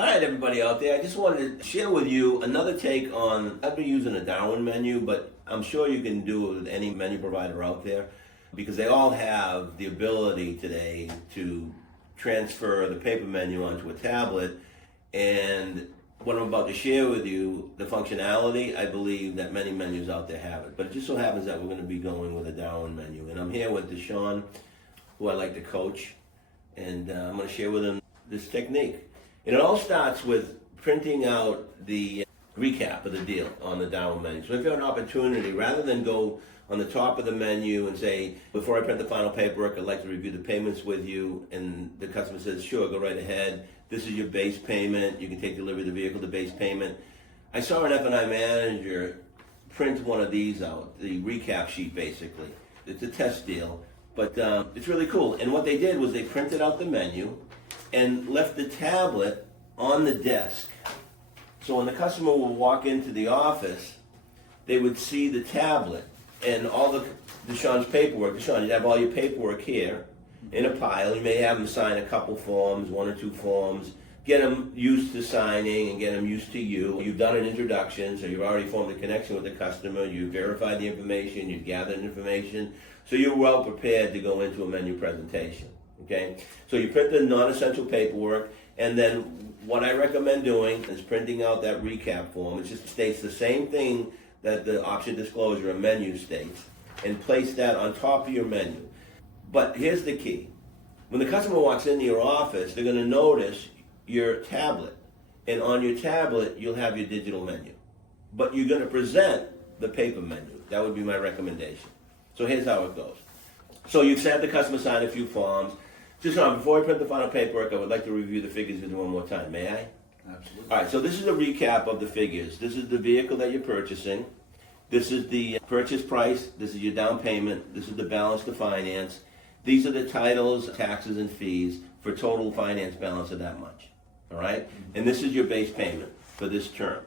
All right, everybody out there, I just wanted to share with you another take on, I've been using a Darwin menu, but I'm sure you can do it with any menu provider out there because they all have the ability today to transfer the paper menu onto a tablet. And what I'm about to share with you, the functionality, I believe that many menus out there have it. But it just so happens that we're going to be going with a Darwin menu. And I'm here with Deshaun, who I like to coach, and I'm going to share with him this technique. And it all starts with printing out the recap of the deal on the Darwin menu. So if you have an opportunity, rather than go on the top of the menu and say, before I print the final paperwork, I'd like to review the payments with you, and the customer says, sure, go right ahead. This is your base payment. You can take delivery of the vehicle, the base payment. I saw an F&I manager print one of these out, the recap sheet basically. It's a test deal, but it's really cool. And what they did was they printed out the menu and left the tablet on the desk. So when the customer would walk into the office, they would see the tablet and all the Deshaun's paperwork. Deshaun, you have all your paperwork here in a pile. You may have them sign a couple forms, 1 or 2 forms. Get them used to signing and get them used to you. You've done an introduction, so you've already formed a connection with the customer. You've verified the information. You've gathered information. So you're well prepared to go into a menu presentation. Okay, so you print the non-essential paperwork, and then what I recommend doing is printing out that recap form. It just states the same thing that the option disclosure, a menu states, and place that on top of your menu. But here's the key. When the customer walks into your office, they're going to notice your tablet, and on your tablet, you'll have your digital menu. But you're going to present the paper menu. That would be my recommendation. So here's how it goes. So you've had the customer sign a few forms. Just before I print the final paperwork, I would like to review the figures with you one more time. May I? Absolutely. All right, so this is a recap of the figures. This is the vehicle that you're purchasing. This is the purchase price. This is your down payment. This is the balance to finance. These are the titles, taxes, and fees for total finance balance of that much. All right? And this is your base payment for this term.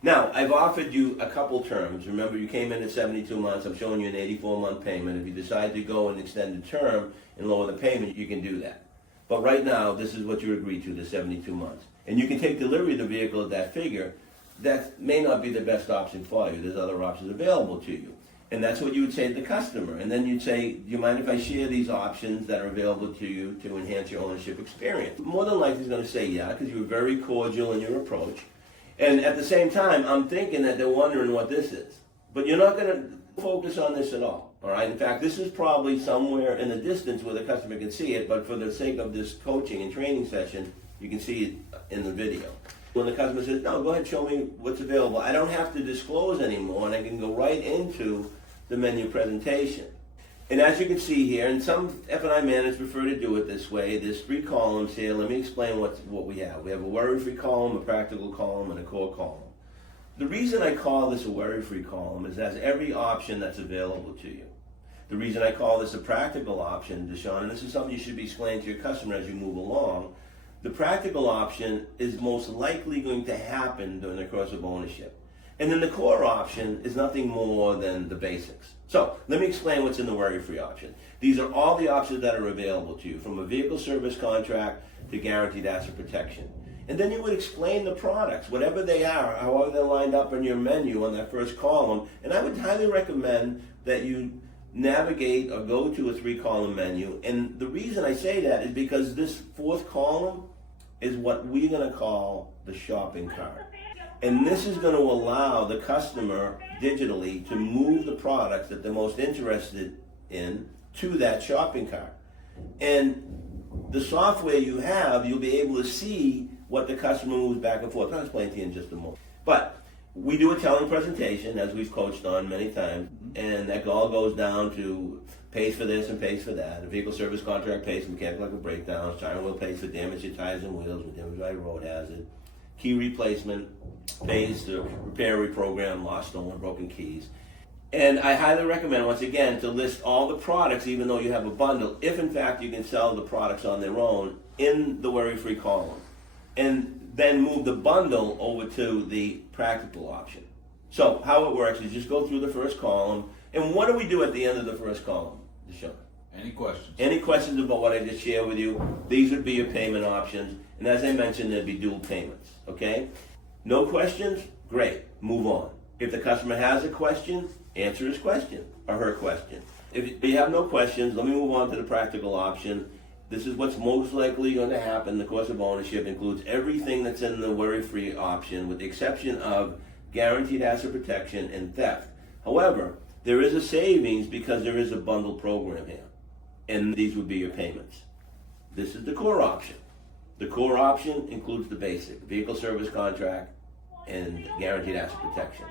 Now, I've offered you a couple terms. Remember, you came in at 72 months. I'm showing you an 84-month payment. If you decide to go an extended term and lower the payment, you can do that. But right now, this is what you agreed to, the 72 months. And you can take delivery of the vehicle at that figure. That may not be the best option for you. There's other options available to you. And that's what you would say to the customer. And then you'd say, do you mind if I share these options that are available to you to enhance your ownership experience? More than likely, he's going to say yeah, because you were very cordial in your approach. And at the same time, I'm thinking that they're wondering what this is. But you're not going to focus on this at all right? In fact, this is probably somewhere in the distance where the customer can see it, but for the sake of this coaching and training session, you can see it in the video. When the customer says, no, go ahead, show me what's available, I don't have to disclose anymore, and I can go right into the menu presentation. And as you can see here, and some F&I managers prefer to do it this way, there's 3 columns here. Let me explain what we have. We have a worry-free column, a practical column, and a core column. The reason I call this a worry-free column is it has every option that's available to you. The reason I call this a practical option, Deshaun, and this is something you should be explaining to your customer as you move along, the practical option is most likely going to happen during the course of ownership. And then the core option is nothing more than the basics. So let me explain what's in the worry-free option. These are all the options that are available to you, from a vehicle service contract to guaranteed asset protection. And then you would explain the products, whatever they are, however they're lined up in your menu on that first column. And I would highly recommend that you navigate or go to a 3-column menu. And the reason I say that is because this 4th column is what we're going to call the shopping cart. And this is going to allow the customer digitally to move the products that they're most interested in to that shopping cart. And the software you have, you'll be able to see what the customer moves back and forth. I'll explain to you in just a moment. But we do a telling presentation, as we've coached on many times, and that all goes down to pays for this and pays for that. The vehicle service contract pays for mechanical breakdowns. Tire and wheel pays for damage to tires and wheels with damage by road hazard. Key replacement pays to repair, reprogram, lost, stolen, broken keys. And I highly recommend, once again, to list all the products, even though you have a bundle, if in fact you can sell the products on their own in the worry-free column. And then move the bundle over to the practical option. So how it works is just go through the first column. And what do we do at the end of the first column, Deshaun? Any questions? Any questions about what I just shared with you? These would be your payment options. And as I mentioned, there'd be dual payments, okay? No questions? Great, move on. If the customer has a question, answer his question or her question. If you have no questions, let me move on to the practical option. This is what's most likely going to happen. The cost of ownership includes everything that's in the worry-free option with the exception of guaranteed asset protection and theft. However, there is a savings because there is a bundled program here. And these would be your payments. This is the core option. The core option includes the basic, vehicle service contract and guaranteed asset protection.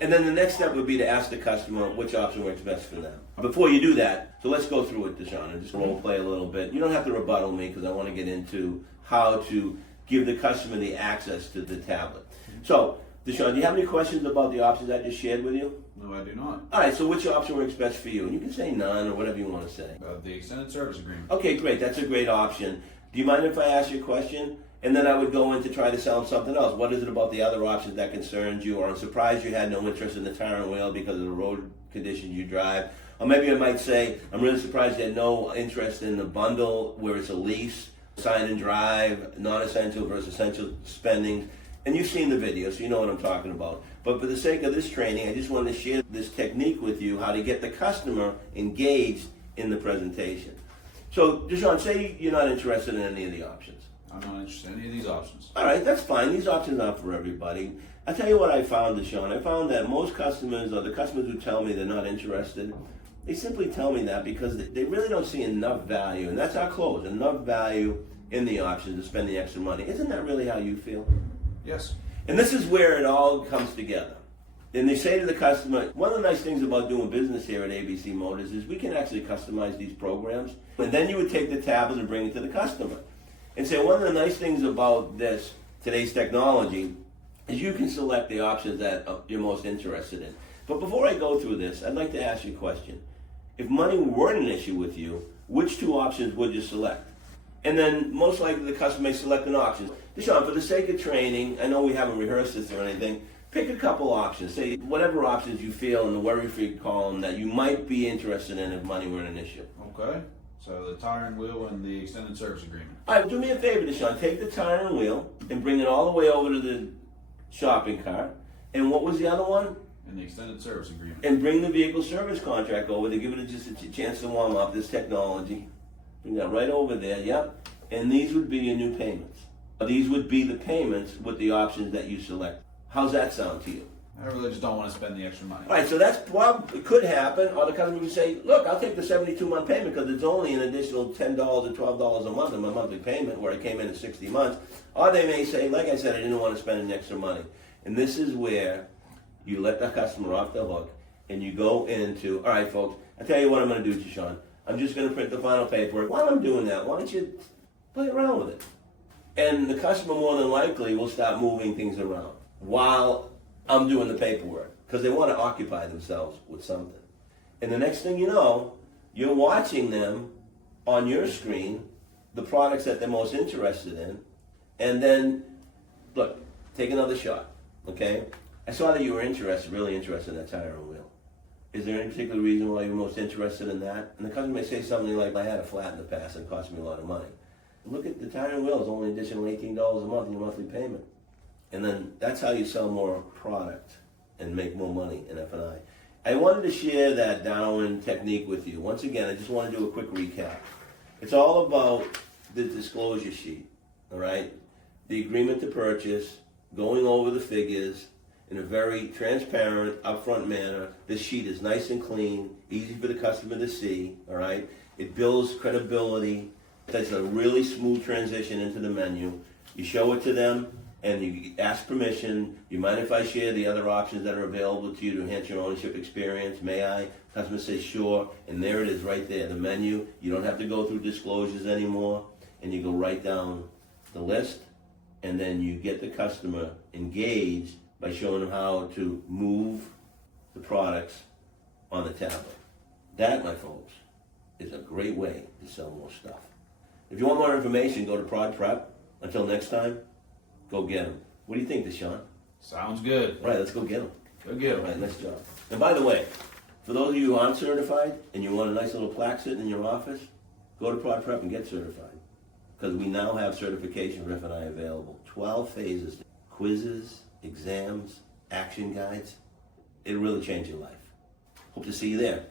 And then the next step would be to ask the customer which option works best for them. Before you do that, so let's go through it, Deshaun, and just role play a little bit. You don't have to rebuttal me because I want to get into how to give the customer the access to the tablet. So, Deshaun, do you have any questions about the options I just shared with you? No, I do not. All right, so which option works best for you? And you can say none or whatever you want to say. The extended service agreement. Okay, great. That's a great option. Do you mind if I ask you a question? And then I would go in to try to sell them something else. What is it about the other options that concerns you? Or I'm surprised you had no interest in the tire and wheel because of the road conditions you drive. Or maybe I might say, I'm really surprised you had no interest in the bundle where it's a lease, sign and drive, non-essential versus essential spending. And you've seen the video, so you know what I'm talking about. But for the sake of this training, I just wanted to share this technique with you, how to get the customer engaged in the presentation. So, Deshaun, say you're not interested in any of the options. I'm not interested in any of these options. All right, that's fine. These options aren't for everybody. I tell you what I found, Deshaun. I found that most customers, or the customers who tell me they're not interested, they simply tell me that because they really don't see enough value, and that's our close, enough value in the options to spend the extra money. Isn't that really how you feel? Yes. And this is where it all comes together. And they say to the customer, one of the nice things about doing business here at ABC Motors is we can actually customize these programs. And then you would take the tablet and bring it to the customer. And say, one of the nice things about this, today's technology, is you can select the options that you're most interested in. But before I go through this, I'd like to ask you a question. If money weren't an issue with you, which two options would you select? And then most likely the customer may select an option. Deshaun, for the sake of training, I know we haven't rehearsed this or anything, pick a couple options. Say whatever options you feel in the worry-free column that you might be interested in if money weren't an issue. Okay. So the tire and wheel and the extended service agreement. All right, do me a favor, Deshaun. Take the tire and wheel and bring it all the way over to the shopping cart. And what was the other one? And the extended service agreement. And bring the vehicle service contract over to give it just a chance to warm up this technology. Bring that right over there, yep. And these would be your new payments. These would be the payments with the options that you select. How's that sound to you? I really just don't want to spend the extra money. All right, so that's, well, it could happen, or the customer could say, look, I'll take the 72-month payment because it's only an additional $10 or $12 a month in my monthly payment where I came in at 60 months. Or they may say, like I said, I didn't want to spend any extra money. And this is where you let the customer off the hook and you go into, all right, folks, I'll tell you what I'm going to do, Deshaun. I'm just going to print the final paperwork. While I'm doing that, why don't you play around with it? And the customer more than likely will start moving things around while I'm doing the paperwork because they want to occupy themselves with something. And the next thing you know, you're watching them on your screen, the products that they're most interested in, and then, look, take another shot, okay? I saw that you were really interested in that tire and wheel. Is there any particular reason why you're most interested in that? And the customer may say something like, I had a flat in the past and it cost me a lot of money. Look at the tire and wheel is only an additional $18 a month in your monthly payment. And then that's how you sell more product and make more money in F&I. I wanted to share that Darwin technique with you. Once again, I just want to do a quick recap. It's all about the disclosure sheet, all right? The agreement to purchase, going over the figures in a very transparent, upfront manner. This sheet is nice and clean, easy for the customer to see, all right? It builds credibility. It's a really smooth transition into the menu. You show it to them, and you ask permission. You mind if I share the other options that are available to you to enhance your ownership experience? May I? Customer says sure, and there it is right there, the menu. You don't have to go through disclosures anymore, and you go right down the list, and then you get the customer engaged by showing them how to move the products on the tablet. That, my folks, is a great way to sell more stuff. If you want more information, go to Prod Prep. Until next time, go get them. What do you think, Deshaun? Sounds good. All right, let's go get them. Go get All them. right, nice job. And by the way, for those of you who aren't certified and you want a nice little plaque sitting in your office, go to Prod Prep and get certified. because we now have certification for F&I available. 12 phases, quizzes, exams, action guides. It'll really change your life. Hope to see you there.